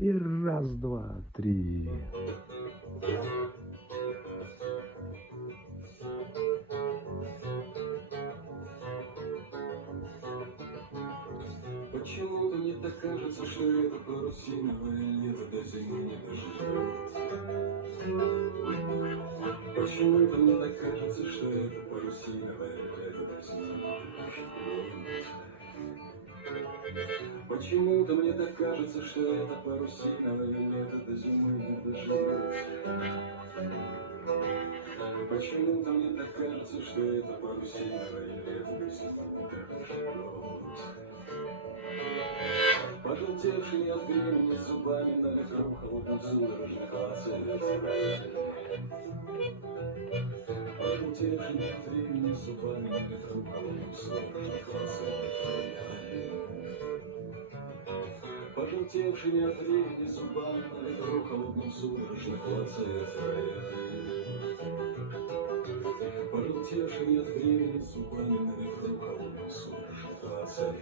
И раз, два, три. Почему-то мне так кажется, что это парусиновое лето до зимы не доживет. Почему-то мне так кажется, что это парусиновое лето до зимы не доживет. Почему-то мне так кажется, что это парусиновое лето до зимы не доживет. Почему-то мне так кажется, что это парусиновое лето до зимы не доживет. Пожелтевшими от времени зубами на ветру холодным судорожных лацетов. Пожелтевшими от времени зубами на ветру холодным судорожных лацетов. Пожелтевшими от времени зубами на ветру холодным судорожных лацетов. Пожелтевшими от времени зубами на ветру холодным судорожных лацетов.